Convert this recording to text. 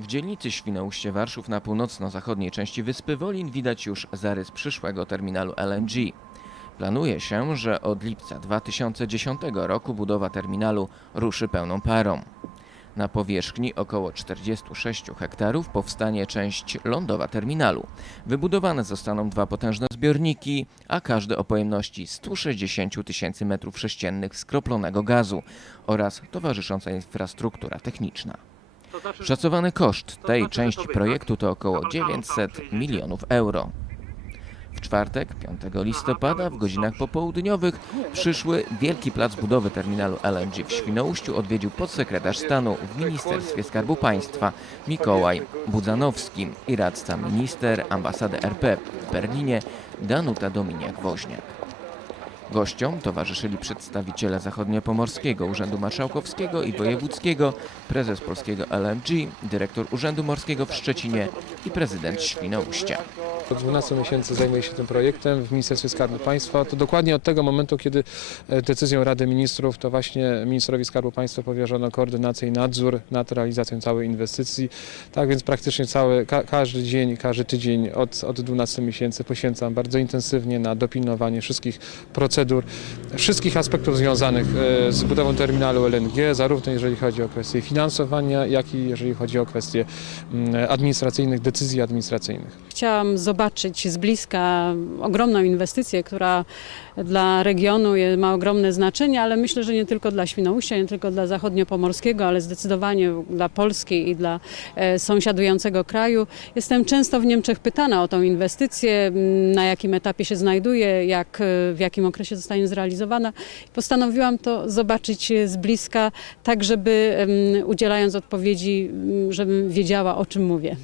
W dzielnicy Świnoujście Warszów na północno-zachodniej części wyspy Wolin widać już zarys przyszłego terminalu LNG. Planuje się, że od lipca 2010 roku budowa terminalu ruszy pełną parą. Na powierzchni około 46 hektarów powstanie część lądowa terminalu. Wybudowane zostaną dwa potężne zbiorniki, a każdy o pojemności 160 tysięcy metrów sześciennych skroplonego gazu oraz towarzysząca infrastruktura techniczna. Szacowany koszt tej części projektu to około 900 milionów euro. W czwartek, 5 listopada, w godzinach popołudniowych przyszły wielki plac budowy terminalu LNG w Świnoujściu odwiedził podsekretarz stanu w Ministerstwie Skarbu Państwa Mikołaj Budzanowski i radca minister ambasady RP w Berlinie Danuta Dominiak-Woźniak. Gościom towarzyszyli przedstawiciele Zachodniopomorskiego Urzędu Marszałkowskiego i Wojewódzkiego, prezes polskiego LNG, dyrektor Urzędu Morskiego w Szczecinie i prezydent Świnoujścia. Od 12 miesięcy zajmuję się tym projektem w Ministerstwie Skarbu Państwa. To dokładnie od tego momentu, kiedy e, decyzją Rady Ministrów to właśnie ministrowi Skarbu Państwa powierzono koordynację i nadzór nad realizacją całej inwestycji. Tak więc praktycznie cały, ka, każdy dzień, każdy tydzień od, od 12 miesięcy poświęcam bardzo intensywnie na dopilnowanie wszystkich procedur, wszystkich aspektów związanych e, z budową terminalu LNG, zarówno jeżeli chodzi o kwestie finansowania, jak i jeżeli chodzi o kwestie mm, administracyjnych, decyzji administracyjnych. Chciałam zobaczyć z bliska ogromną inwestycję, która dla regionu ma ogromne znaczenie, ale myślę, że nie tylko dla Świnoujścia, nie tylko dla zachodniopomorskiego, ale zdecydowanie dla Polski i dla e, sąsiadującego kraju. Jestem często w Niemczech pytana o tą inwestycję, na jakim etapie się znajduje, jak, e, w jakim okresie zostanie zrealizowana. Postanowiłam to zobaczyć e, z bliska, tak żeby udzielając odpowiedzi, żebym wiedziała o czym mówię.